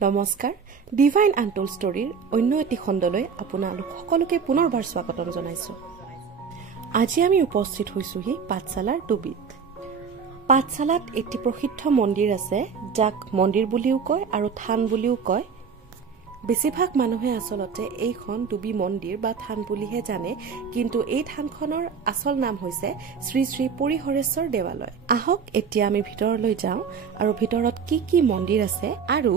নমস্কাৰ divine untold ষ্টৰীৰ অন্য এটি খণ্ডলৈ আপোনালোক সকলোকে পুনৰবাৰ স্বাগতম জনাইছো। আজি আমি উপস্থিত হৈছোহি পাঠশালাৰ ডুবিত। পাঠশালাত এটি প্ৰসিদ্ধ মন্দিৰ আছে, যাক মন্দিৰ বুলিও কয় আৰু থান বুলিও কয়। বেছিভাগ মানুহে আচলতে এইখন ডুবি মন্দিৰ বা থান বুলিহে জানে, কিন্তু এই থানখনৰ আচল নাম হৈছে শ্ৰী শ্ৰী পৰিহৰেশ্বৰ দেৱালয়। আহক এতিয়া আমি ভিতৰলৈ যাওঁ আৰু ভিতৰত কি কি মন্দিৰ আছে আৰু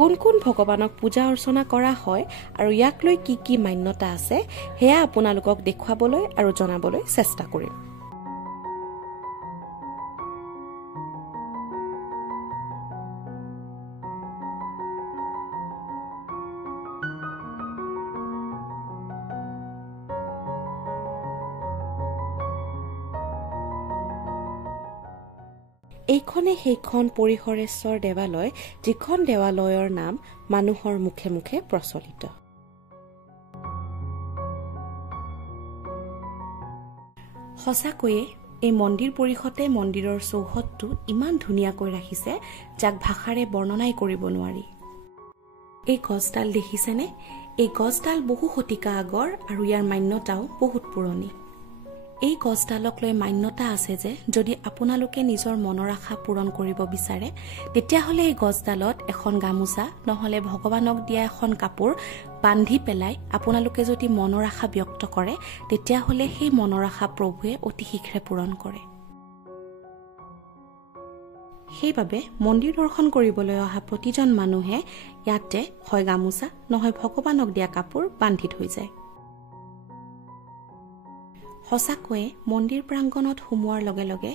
কোন কোন ভগৱানক পূজা অৰ্চনা কৰা হয় আৰু ইয়াক লৈ কি কি মান্যতা আছে সেয়া আপোনালোকক দেখুৱাবলৈ আৰু জনাবলৈ চেষ্টা কৰিম। এইখনে সেইখন পৰিহৰেশ্বৰ দেৱালয়, যিখন দেৱালয়ৰ নাম মানুহৰ মুখে মুখে প্ৰচলিত। সঁচাকৈয়ে এই মন্দিৰ পৰিষদে মন্দিৰৰ চৌহদটো ইমান ধুনীয়াকৈ ৰাখিছে, যাক ভাষাৰে বৰ্ণনাই কৰিব নোৱাৰি। এই গছডাল দেখিছেনে? এই গছডাল বহু শতিকা আগৰ আৰু ইয়াৰ মান্যতাও বহুত পুৰণি। এই গছডালক লৈ মান্যতা আছে যে যদি আপোনালোকে নিজৰ মনৰ আশা পূৰণ কৰিব বিচাৰে, তেতিয়াহ'লে এই গছডালত এখন গামোচা নহ'লে ভগৱানক দিয়া এখন কাপোৰ বান্ধি পেলাই আপোনালোকে যদি মনৰ আশা ব্যক্ত কৰে, তেতিয়াহ'লে সেই মনৰ আশা প্ৰভুৱে অতি শীঘ্ৰে পূৰণ কৰে। সেইবাবে মন্দিৰ দৰ্শন কৰিবলৈ অহা প্ৰতিজন মানুহে ইয়াতে হয় গামোচা নহয় ভগৱানক দিয়া কাপোৰ বান্ধি থৈ যায়। সঁচাকৈয়ে মন্দিৰ প্ৰাংগণত সোমোৱাৰ লগে লগে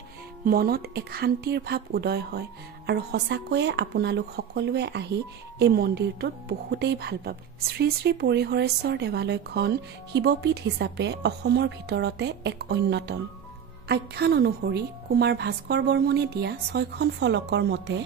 মনত এক শান্তিৰ ভাৱ উদয় হয় আৰু সঁচাকৈয়ে আপোনালোক সকলোৱে আহি এই মন্দিৰটোত বহুতেই ভাল পাব। শ্ৰী শ্ৰী পৰিহৰেশ্বৰ দেৱালয়খন শিৱপীঠ হিচাপে অসমৰ ভিতৰতে এক অন্যতম। আখ্যান অনুসৰি কুমাৰ ভাস্কৰ বৰ্মনে দিয়া 6খন ফলকৰ মতে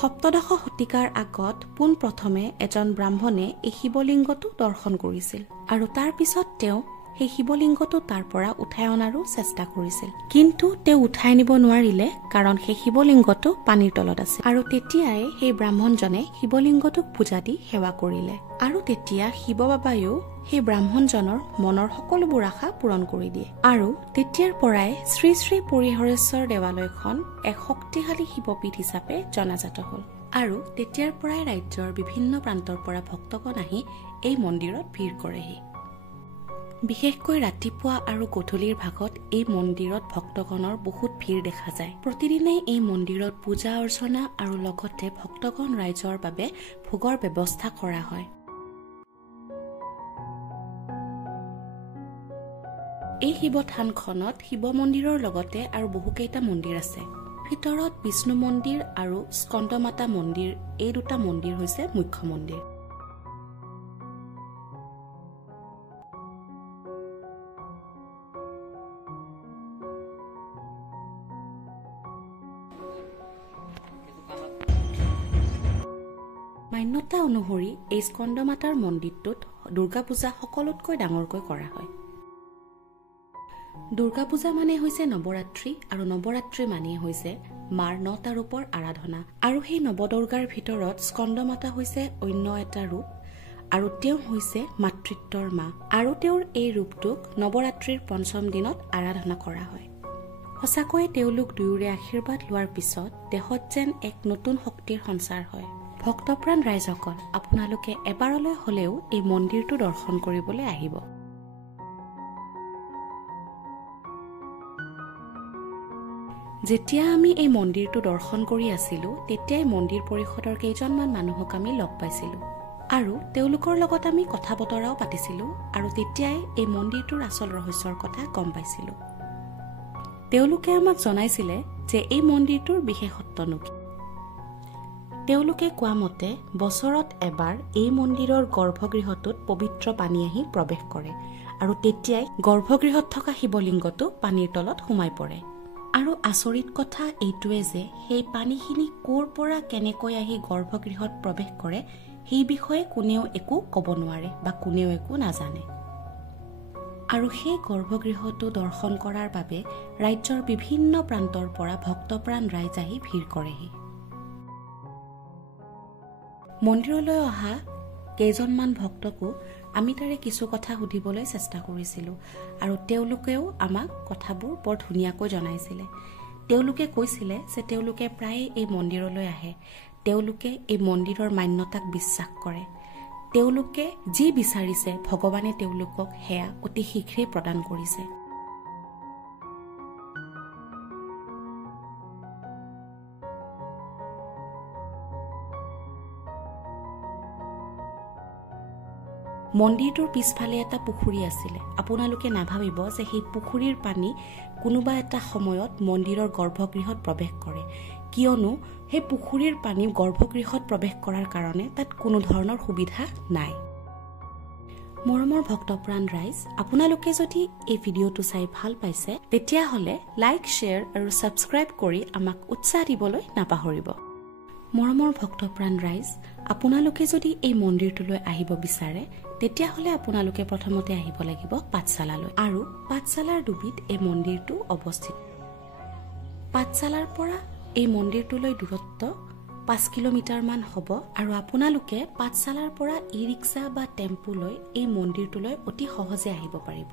সপ্তদশ শতিকাৰ আগত পোনপ্ৰথমে এজন ব্ৰাহ্মণে এই শিৱলিংগটো দৰ্শন কৰিছিল আৰু তাৰ পিছত তেওঁ সেই শিৱলিংগটো তাৰ পৰা উঠাই অনাৰো চেষ্টা কৰিছিল, কিন্তু তেওঁ উঠাই নিব নোৱাৰিলে, কাৰণ সেই শিৱলিংগটো পানীৰ তলত আছিল। আৰু তেতিয়াই সেই ব্ৰাহ্মণজনে শিৱলিংগটোক পূজা দি সেৱা কৰিলে আৰু তেতিয়া শিৱ বাবায়ো সেই ব্ৰাহ্মণজনৰ মনৰ সকলোবোৰ আশা পূৰণ কৰি দিয়ে। আৰু তেতিয়াৰ পৰাই শ্ৰী শ্ৰী পৰিহৰেশ্বৰ দেৱালয়খন এক শক্তিশালী শিৱপীঠ হিচাপে জনাজাত হ'ল আৰু তেতিয়াৰ পৰাই ৰাজ্যৰ বিভিন্ন প্ৰান্তৰ পৰা ভক্তগণ আহি এই মন্দিৰত ভিৰ কৰেহি। বিশেষকৈ ৰাতিপুৱা আৰু গধূলিৰ ভাগত এই মন্দিৰত ভক্তগণৰ বহুত ভিৰ দেখা যায়। প্ৰতিদিনেই এই মন্দিৰত পূজা অৰ্চনা আৰু লগতে ভক্তগণ ৰাইজৰ বাবে ভোগৰ ব্যৱস্থা কৰা হয়। এই শিৱ থানখনত শিৱ মন্দিৰৰ লগতে আৰু বহুকেইটা মন্দিৰ আছে। ভিতৰত বিষ্ণু মন্দিৰ আৰু স্কন্দমাতা মন্দিৰ, এই দুটা মন্দিৰ হৈছে মুখ্য মন্দিৰ। মান্যতা অনুসৰি এই স্কন্দমাতাৰ মন্দিৰটোত দুৰ্গা পূজা সকলোতকৈ ডাঙৰকৈ কৰা হয়। দুৰ্গা পূজা মানে হৈছে নৱৰাত্ৰি আৰু নৱৰাত্ৰি মানে হৈছে মাৰ 9টা ৰূপৰ আৰাধনা। আৰু সেই নৱদুৰ্গাৰ ভিতৰত স্কন্দমাতা হৈছে অন্য এটা ৰূপ আৰু তেওঁ হৈছে মাতৃত্বৰ মা আৰু তেওঁৰ এই ৰূপটোক নৱৰাত্ৰিৰ 5ম দিনত আৰাধনা কৰা হয়। সঁচাকৈয়ে তেওঁলোক দুয়োৰে আশীৰ্বাদ লোৱাৰ পিছত দেহত যেন এক নতুন শক্তিৰ সঞ্চাৰ হয়। ভক্তপ্ৰাণ ৰাইজসকল, আপোনালোকে এবাৰলৈ হলেও এই মন্দিৰটো দৰ্শন কৰিবলৈ আহিব। যেতিয়া আমি এই মন্দিৰটো দৰ্শন কৰি আছিলো, তেতিয়াই মন্দিৰ পৰিষদৰ কেইজনমান মানুহক আমি লগ পাইছিলো আৰু তেওঁলোকৰ লগত আমি কথা বতৰাও পাতিছিলো আৰু তেতিয়াই এই মন্দিৰটোৰ আচল ৰহস্যৰ কথা গম পাইছিলো। তেওঁলোকে আমাক জনাইছিলে যে এই মন্দিৰটোৰ বিশেষত্বনো কি। তেওঁলোকে কোৱা মতে বছৰত এবাৰ এই মন্দিৰৰ গৰ্ভগৃহটোত পবিত্ৰ পানী আহি প্ৰৱেশ কৰে আৰু তেতিয়াই গৰ্ভগৃহত থকা শিৱলিংগটো পানীৰ তলত সোমাই পৰে। আৰু আচৰিত কথা এইটোৱে যে সেই পানীখিনি ক'ৰ পৰা কেনেকৈ আহি গৰ্ভগৃহত প্ৰৱেশ কৰে সেই বিষয়ে কোনেও একো ক'ব নোৱাৰে বা কোনেও একো নাজানে। আৰু সেই গৰ্ভগৃহটো দৰ্শন কৰাৰ বাবে ৰাজ্যৰ বিভিন্ন প্ৰান্তৰ পৰা ভক্তপ্ৰাণ ৰাইজ আহি ভিৰ কৰেহি। মন্দিৰলৈ অহা কেইজনমান ভক্তকো আমি তাৰে কিছু কথা সুধিবলৈ চেষ্টা কৰিছিলোঁ আৰু তেওঁলোকেও আমাক কথাবোৰ বৰ ধুনীয়াকৈ জনাইছিলে। তেওঁলোকে কৈছিলে যে তেওঁলোকে প্ৰায়ে এই মন্দিৰলৈ আহে, তেওঁলোকে এই মন্দিৰৰ মান্যতাক বিশ্বাস কৰে, তেওঁলোকে যি বিচাৰিছে ভগৱানে তেওঁলোকক সেয়া অতি শীঘ্ৰেই প্ৰদান কৰিছে। মন্দিৰটোৰ পিছফালে এটা পুখুৰী আছিলে। আপোনালোকে নাভাবিব যে সেই পুখুৰীৰ পানী কোনোবা এটা সময়ত মন্দিৰৰ গৰ্ভগৃহত প্ৰৱেশ কৰে, কিয়নো সেই পুখুৰীৰ পানী গৰ্ভগৃহত প্ৰৱেশ কৰাৰ কাৰণে তাত কোনো ধৰণৰ সুবিধা নাই। মৰমৰ ভক্তপ্ৰাণ ৰাইজ, আপোনালোকে যদি এই ভিডিঅ'টো চাই ভাল পাইছে তেতিয়াহ'লে লাইক, শ্বেয়াৰ আৰু ছাবস্ক্ৰাইব কৰি আমাক উৎসাহ দিবলৈ নাপাহৰিব। মৰমৰ ভক্তপ্ৰাণ ৰাইজ, আপোনালোকে যদি এই মন্দিৰটোলৈ আহিব বিচাৰে তেতিয়াহ'লে আপোনালোকে প্ৰথমতে আহিব লাগিব পাঠশালালৈ, আৰু পাঠশালাৰ ডুবিত এই মন্দিৰটো অৱস্থিত। পাঠশালাৰ পৰা এই মন্দিৰটোলৈ দূৰত্ব 5 কিলোমিটাৰমান হ'ব আৰু আপোনালোকে পাঠশালাৰ পৰা ই ৰিক্সা বা টেম্পু লৈ এই মন্দিৰটোলৈ অতি সহজে আহিব পাৰিব।